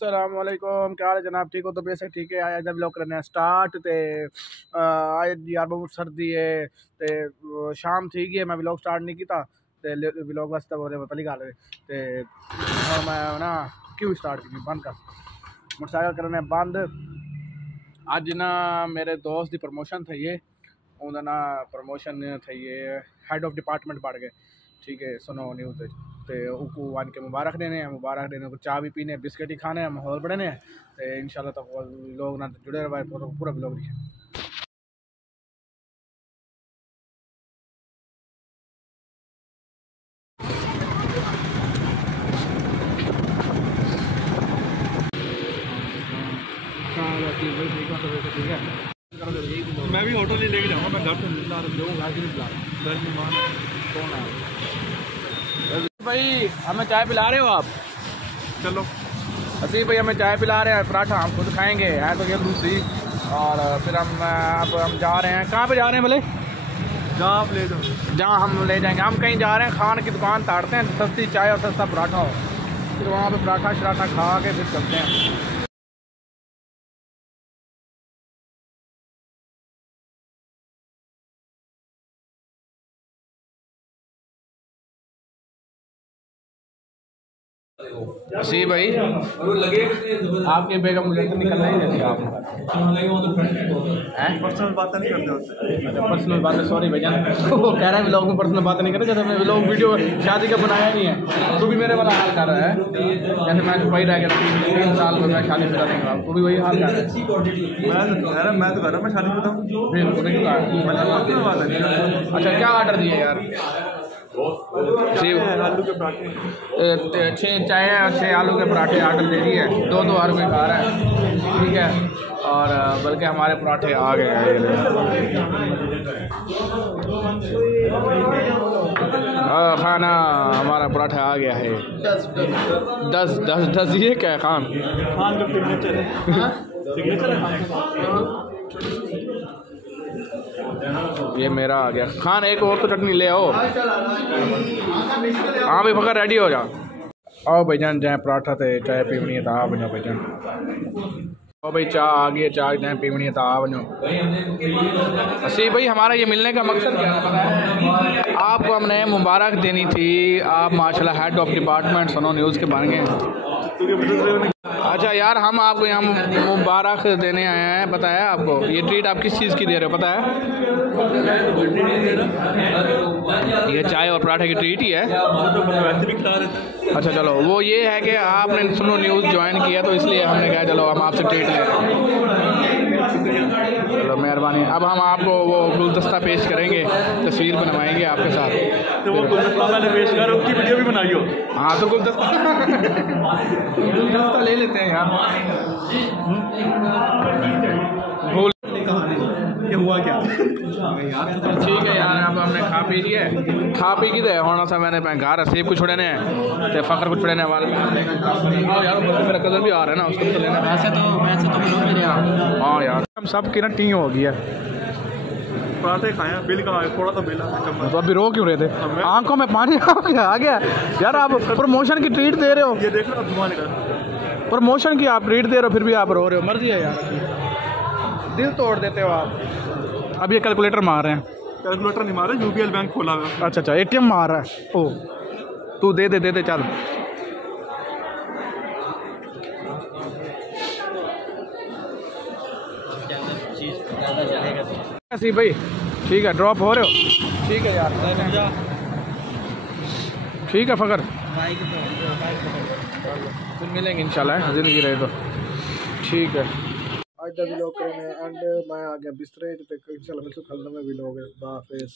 अस्सलाम वालेकुम, क्या हाल है जनाब? ठीक हो? तो बेशक ठीक है। आज व्लॉग करने हैं स्टार्ट ते आज यार बहुत सर्दी है ते शाम थी गई, मैं व्लॉग स्टार्ट नहीं किया ते व्लॉग वास्ते पहली गल है ते और मैं ना क्यों स्टार्ट की बंद कर मोटरसाइकिल करने बंद। अज ना मेरे दोस्त की प्रमोशन थी है, उनका ना प्रमोशन थी है, हेड ऑफ डिपार्टमेंट बढ़ गए। ठीक है, सुनो न्यूज़ तो उनको वन के मुबारक देने को चाय भी पीने, बिस्किट ही खाने, माहौल बढ़ने तो इंशाल्लाह तो लोग ना जुड़े रहे पूरा ब्लॉग दिखे। ठीक है, मैं भी होटल नहीं लेके जाऊँगा, मैं घर से निकला घर से निकला घर मेहमान कौन है भाई? हमें चाय पिला रहे हो आप? चलो असी भाई हमें चाय पिला रहे हैं, पराठा हम खुद खाएंगे है तो ये दूसरी। और फिर हम जा रहे हैं, कहाँ पे जा रहे हैं भले? जहाँ आप ले जाओ, जहाँ हम ले जाएंगे। हम कहीं जा रहे हैं, खान की दुकान ताड़ते हैं, सस्ती चाय और सस्ता पराठा हो, फिर वहाँ पे पराठा शराठा खा के फिर चलते हैं। जी भाई, आपके बेगम मुझे तो निकलना ही नहीं आप पर्सनल बातें नहीं करते उससे। अच्छा, पर्सनल बातें, सॉरी भैया। वो कह रहा है व्लॉग में पर्सनल बातें नहीं करते, जैसे हमने व्लॉग वीडियो शादी का बनाया नहीं है। तू भी मेरे वाला हाल कर रहा है, जैसे मैं वही रह गया 3 साल में मैं शादी करा दूँगा, तू भी वही हाल कर रहा है। मैं तो कर रहा, मैं शादी करता हूँ। अच्छा, क्या ऑर्डर दिए यार? आलू के पराठे 6 चाय और 6 आलू के पराठे ऑर्डर दे दिए, 2 हर कोई खा रहा है। ठीक है, और बल्कि हमारे पराठे आ गए हैं। खाना हमारा पराठा आ गया है। 10 ये क्या है? खान का सिग्नेचर है, सिग्नेचर है। ये मेरा आ गया खान। एक और तो चटनी ले आओ। हाँ भाई फकर रेडी हो जा। आओ भाईजान, चाहे पराठा थे चाय पीवनी है तो आ बनो भाईजान। आओ भाई, चाय आ गई है, चाय चाहे पीवनी है तो आ बनो। असी भाई, हमारा ये मिलने का मकसद क्या है पता है? आपको हमने मुबारक देनी थी, आप माशाल्लाह हेड ऑफ डिपार्टमेंट सुनो न्यूज़ के बन गए। अच्छा यार, हम आपको यहाँ मुबारक देने आए हैं, पता है आपको? ये ट्रीट आप किस चीज़ की दे रहे हो पता है? ये चाय और पराठे की ट्रीट ही है। अच्छा चलो, वो ये है कि आपने सुनो न्यूज़ ज्वाइन किया तो इसलिए हमने कहा चलो हम आपसे ट्रीट ले रहे हैं। चलो मेहरबानी। अब हम आपको वो गुलदस्ता पेश करेंगे, तस्वीर बनवाएंगे आपके साथ। तो वो गुलदस्ता मैंने पेश कर, उसकी वीडियो भी बनाई हो। हाँ तो गुलदस्ता गुलदस्ता ले लेते हैं यार। भूल ये हुआ क्या? ठीक है यार, अब हमने खा पी लिया, खा पी की होना सा मैंने घर सेब कुछ छुड़ने तो फकर कुछ छुड़ने वाले यार। मेरा कदर भी आ रहा है ना, उसको तो लेना। वैसे तो मेरे। हाँ यार, हम सब की ना टी हो गई है। पराठे खाए, बिल का थोड़ा सा बिल है। तो अभी रो क्यों रहे थे? आंखों में पानी आ गया यार। आप प्रमोशन की ट्रीट दे रहे हो, ये देख रहे हो धुआं निकल। प्रमोशन की आप ट्रीट दे रहे हो, फिर भी आप रो रहे हो। मर्जी है यार, दिल तोड़ देते हो आप। अब ये कैलकुलेटर मार रहे हैं। कैलकुलेटर नहीं मार रहे, यूपीएल बैंक खोला हुआ। अच्छा, एटीएम मार रहा है। ओ तू दे दे चल। सी भाई, ठीक है, ड्रॉप हो रहे हो? ठीक है यार, ठीक है फकर, फिर मिलेंगे इंशाल्लाह, ज़िंदगी रहे तो। ठीक है, आज का व्लॉग करने एंड मैं आ गया बिस्तरे तो इंशाल्लाह मिलते कल में व्लॉग है। बाय।